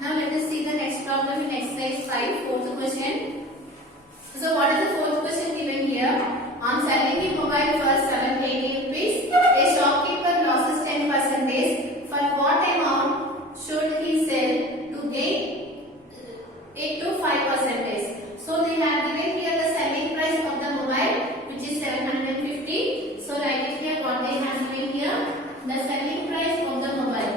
Now let us see the next problem in exercise 5, fourth question. So what is the fourth question given here? On selling the mobile for 780 rupees, a shopkeeper loses 10%. For what amount should he sell to gain 8 to 5%? So they have given here the selling price of the mobile, which is 750. So write it here what they have given here. The selling price of the mobile,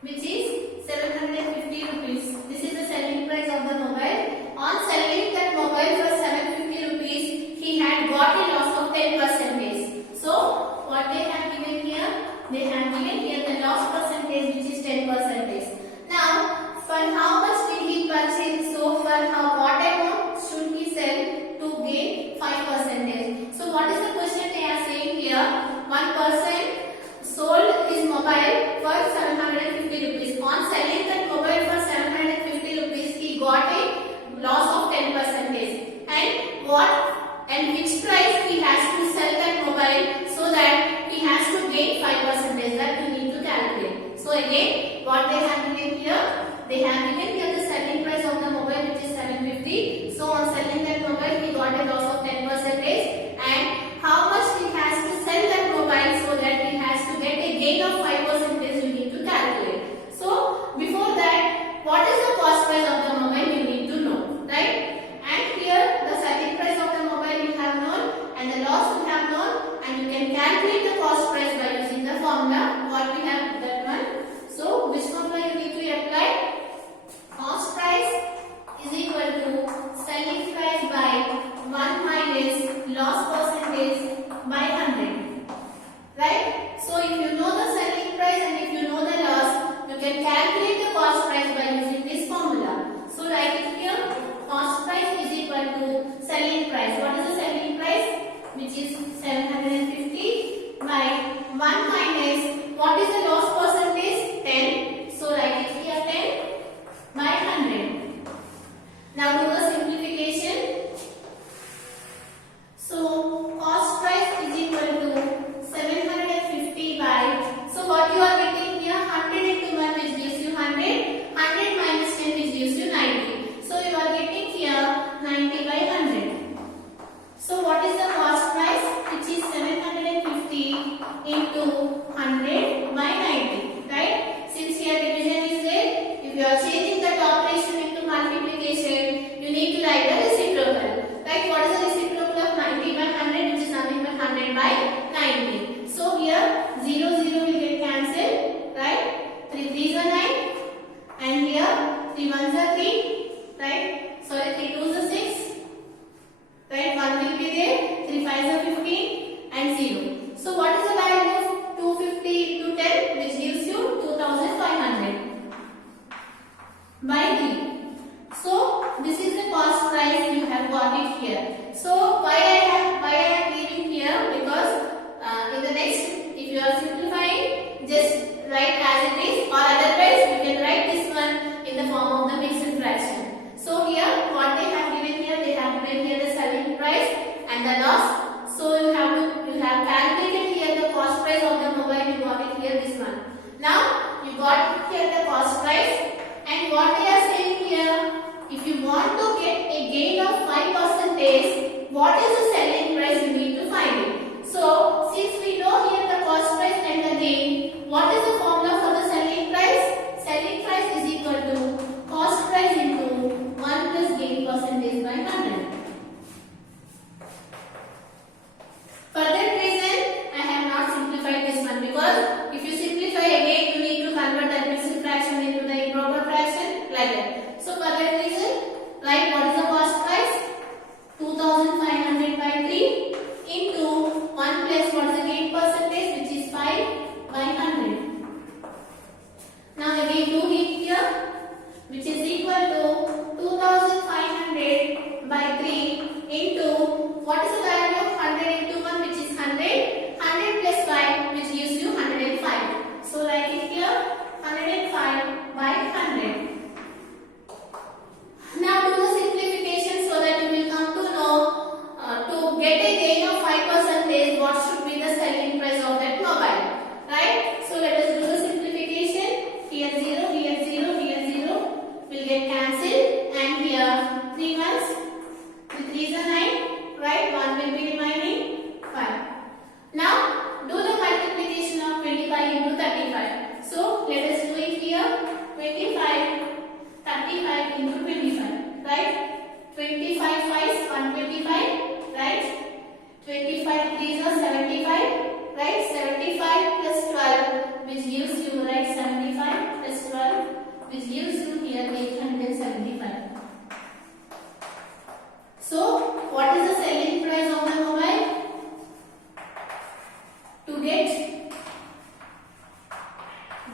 which is 750 rupees. This is the selling price of the mobile. On selling that mobile for 750 rupees, he had got a loss of 10%. So what they have given here? They have given here the loss percentage, which is 10%. Now, for how much did he purchase? So for what amount should he sell to gain 5%? So what is the question they are saying here? One person sold his mobile for 750 rupees. On selling that mobile for 750 rupees, he got a loss of 10%. And which price he has to sell that mobile so that he has to gain 5%? That we need to calculate. So again, what they have given here? They have given here the selling price of the mobile, which is 750. So on selling that mobile, he got a loss of 10%. And how much he has to sell that mobile so that he has to get a gain of 5%, we need to calculate. So before that, what is the cost price of the mobile, you need to know, right? And here the selling price of the mobile you have known and the loss you have known, and you can calculate the cost price by using the formula what we have that one. So which formula you need to apply? Cost price is equal to selling price by 1 minus loss percentage by 100. Right? So if you know the selling price and if you know the loss, you can calculate the cost price by using this formula. So write it here. Cost price is equal to selling price. What is the selling price? Which is 750 by 1 minus, what is the loss percentage? 10. So write it here 10 by 100. Now do the simplification. So cost price is equal to 750 by, so what you are getting here, 100 into 1, which gives you 100, 100 minus 10, which gives you 90. So you are getting here 90 by 100. So what is the cost price? Which is 750 into 100 by 90, right? Since here division is there, if you are changing that operation into multiplication, you need to write the reciprocal. Right? What is the reciprocal of 90 by 100, which is nothing but 100 by 90. So here 0, 0 will get cancelled, right? 3 3s are 9, and here 3 1s are 3, right? Sorry, 3 2s are 6, right? 1 will be there, 3 5s are 15, and 0. So what is the value of 250 into 10, which gives you 2500 by 3. So this is the cost price, you have got it here. So why I am giving here? Because in the next, if you are simplifying, just write as it is, or otherwise you can write this one in the form of the mixed fraction. So here what they have given here, they have given here the selling price and the loss. So you have calculated here the cost price of the mobile, you got it here, this one. Now you got here the cost price, and what they are saying here, if you want to get a gain of 5%, what is the selling price, you need to find it. So since we know here the cost price and the gain, what is the formula for the selling price? Selling price is equal to cost price into 1 plus gain percentage by 100. For that reason, I have not simplified this one, because if you simplify again, you need to convert that mixed fraction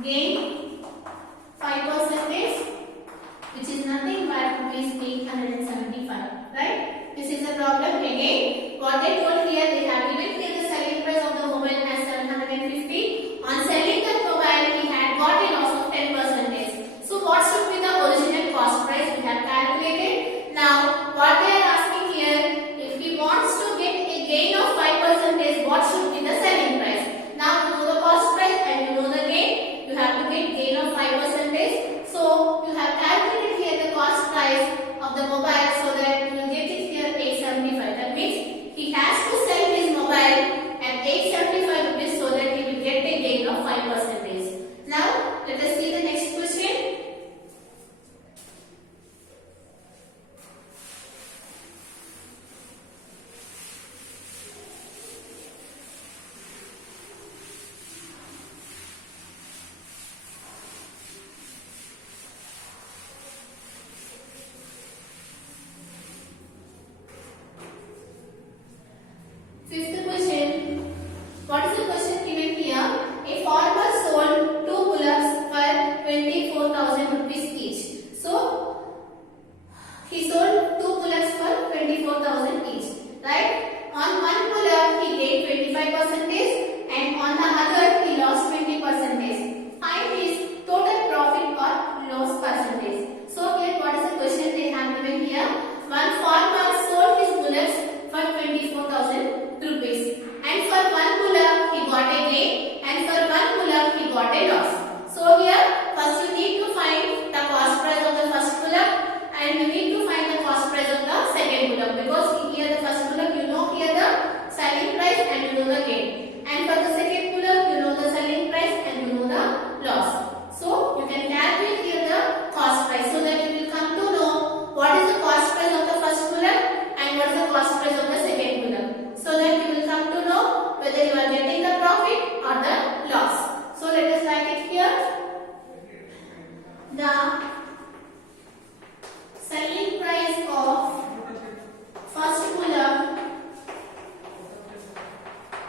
gain 5%, which is nothing but rupees 875, right? This is the problem again. What they told here, they have given here the selling price of the mobile as 750. On selling the mobile, he had got a loss of 10%. So what should be the original cost price? We have calculated. Now what they are asking here, if he wants to get a gain of 5%, what should be the selling price? Now you know the cost price and you know the gain. You have to get gain of 5%. So you have calculated here the cost price of the mobile, so that you will get it here 875. That means he has to sell his mobile at 875 rupees so that he will get a gain of 5%. Now let us see the next question. Fifth question. What is the question given here? A farmer sold 2 bullocks for 24,000 rupees each. So he sold 2 bullocks for 24,000 each, right? On one bullock he gained 25% and on the other he lost 20%. Find his total profit or loss percentage. So here what is the question they have given here? One farmer sold his bullocks for 24,000 rupees, and for one bullock he got a gain and for one bullock he got a loss. So here first you need to find the cost price of the first bullock and you need to find the cost price of the second bullock, because here the first bullock you know here the selling price and you know the gain, and for the second bullock you know the selling price and you know the loss. So you can calculate here the cost price so that you will come to know what is the cost price of the first bullock and what is the cost price of the second bullock, so that you will come to know whether you are getting the profit or the loss. So let us write it here. The selling price of first bullock,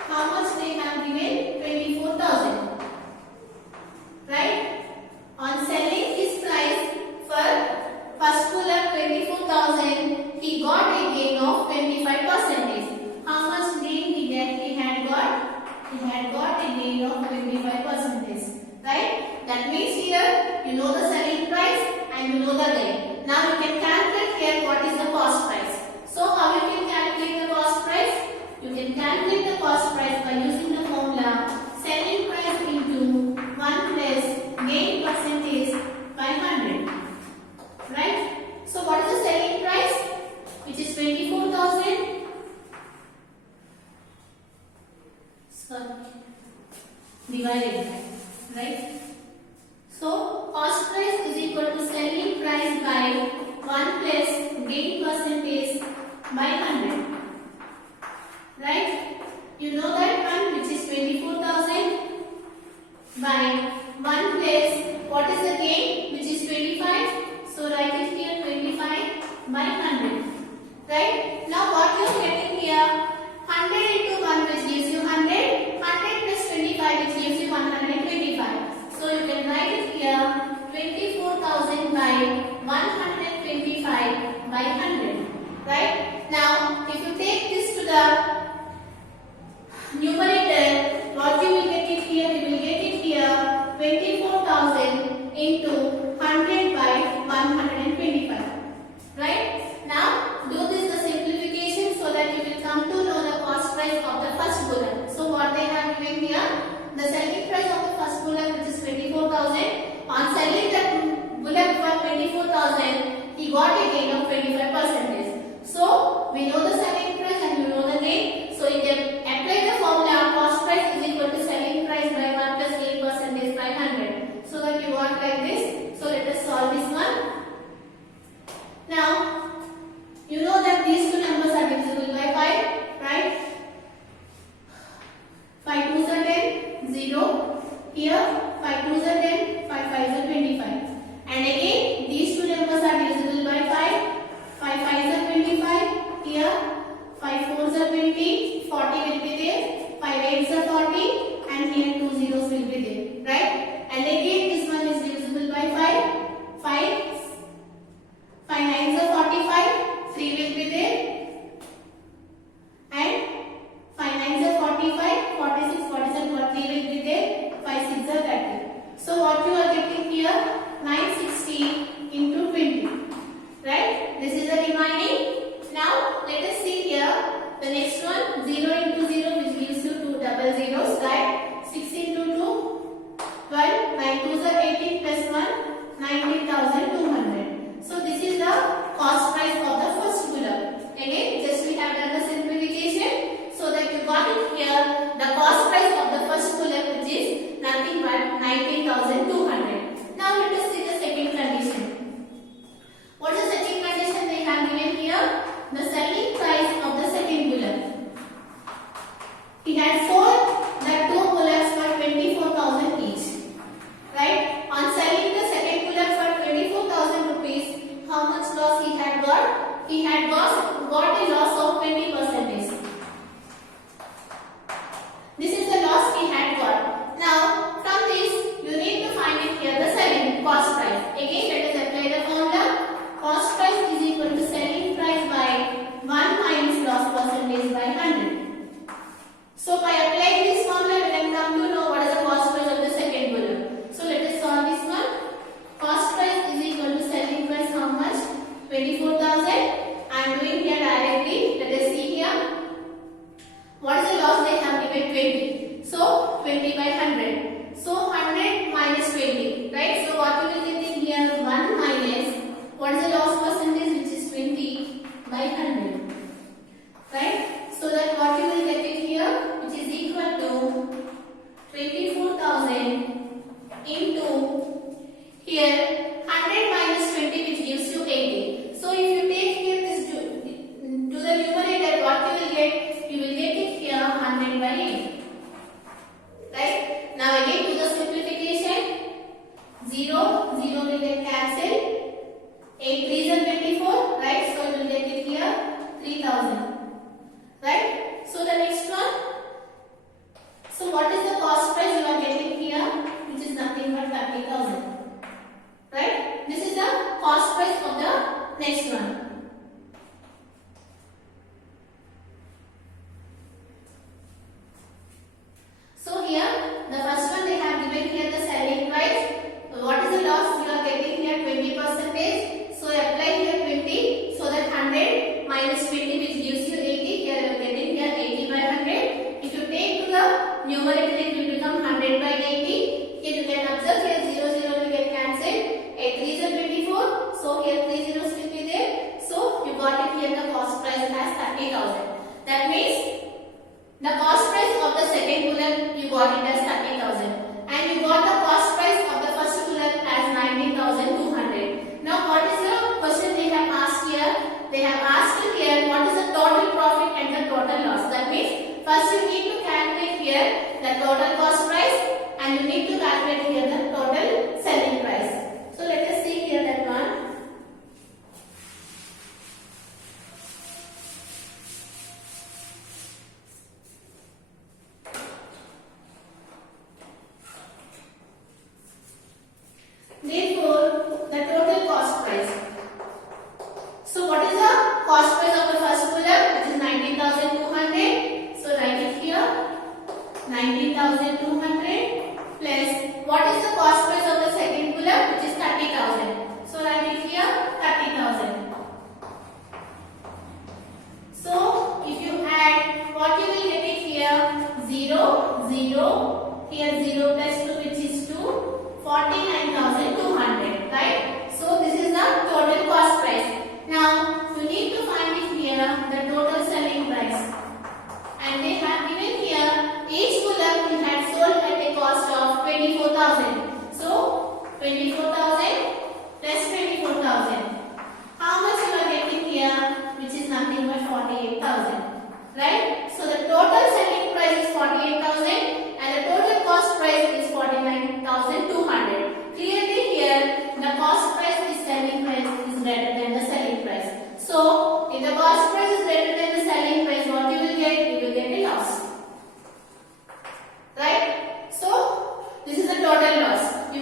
how much they have given? 24,000, right? On selling his price for first bullock 24,000, he got a gain of 25%. How much gain he get? He had got a gain of 25%, right? That means here you know the selling price and you know the gain. Now you can calculate here what is the cost price. So how you can calculate the cost price? You can calculate the cost price by using the formula selling price into 1 plus gain percentage by 100, right? So what is the selling price, which is 24,000? Divided by, right? So cost price is equal to selling price by 1 plus gain percentage by 100, right? You know that one, which is 24,000 by 1 plus what is the gain, which is 25. So write it here 25 by 100, right? Now what you are getting here? 100 into 1, which gives you 100. 100 plus 25, which gives you 125. So you can write it here 24,000 by 125 by 100, right? Now if you take this to the numerator, what you will get it here? You will get it here 24,000 into 100 by 125, right? Now do this the simplification so that you will come to know the cost price of the first bullock. So what they have given here, the selling price of the first bullock, which is 24,000. On selling the bullock for 24,000, he got a gain of 25%. So we know the selling price and you know the gain. So you can apply the formula cost price is equal to selling price by 1 plus gain percentage by 100. So that you want like this. So let us solve this one. Now you know that these two numbers are divisible by 5, right? 5 2s are 10, 0. Here 5 2s are 10, 5 5s are 25. And again these two numbers are divisible by 5. 5 5s are 25. Here 5 4s are 20. 40 will be there. 5 8s are 40. And here 2 zeros will be there, right? And again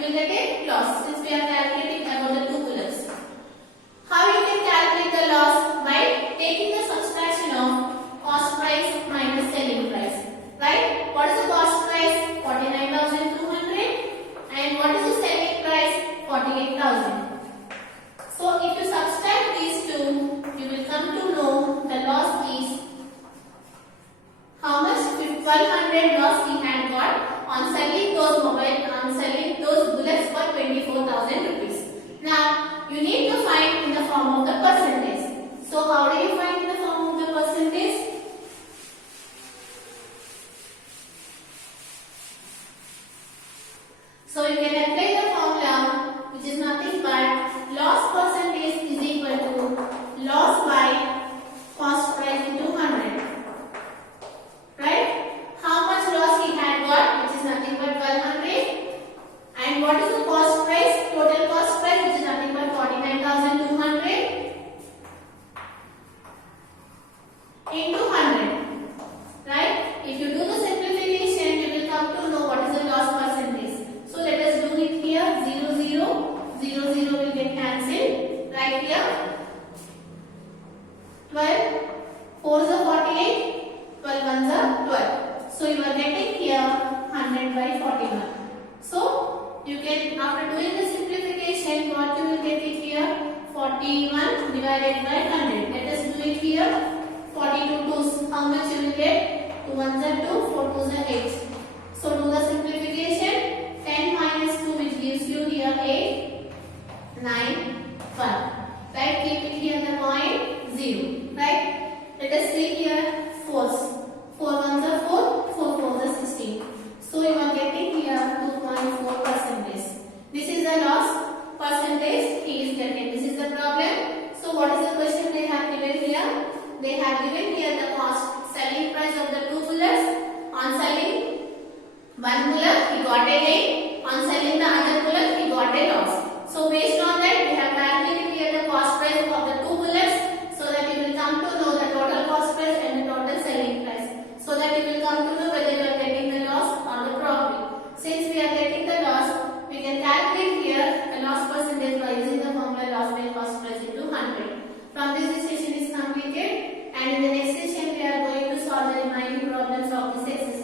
will get a loss since we are calculating about the two pull-ups. How you can calculate the loss? By taking the subtraction of cost price minus selling price. Right? What is the cost price? 49,200. And what is the selling price? 48,000. So if you subtract these two, you will come to know the loss is how much 1200 loss we had got on selling those bullets for 24,000 rupees. Now you need to find in the form of the percentage. So how do you find in the form of the percentage? So you can apply the formula, which is nothing but loss percentage is equal to loss by cost price into 100. Right? How much loss he had got, which is nothing but 1200. And what is the cost price? Total cost price, which is nothing but 49,200 into 100. Right? If you do the simplification, you will come to know what is the loss percentage. So let us do it here. 0, 0, 0, 0 will get cancelled. Right here. 12, 4 is a 48, 12 ones are 12. So you are getting here 100 by 41. So you can, after doing the simplification, what you will get it here? 41 divided by 100. Let us do it here. 42 twos. How much you will get? 2 ones are 2, 4 twos are 8. So do the simplification. 10 minus 2, which gives you here 8, 9, 1. Right? Keep it here the point 0. Right? Let us see here 4s. 4 ones are 4, 4 fours are 16. So you are getting here 2.4 percentage. This is the loss percentage he is getting. This is the problem. So what is the question they have given here? They have given here the cost selling price of the two bullets. On selling one bullet, he got a gain. On selling the other bullet, he got a loss. So based on that, we have calculated here the cost price of the two bullets, so that you will come to know the total cost price and the total selling price. So that you will come to know whether you are getting the loss or the profit. Since we are getting the loss, we can calculate here the loss percentage by using the formula loss by cost price into 100. From this session is completed, and in the next session we are going to solve the remaining problems of this exercise.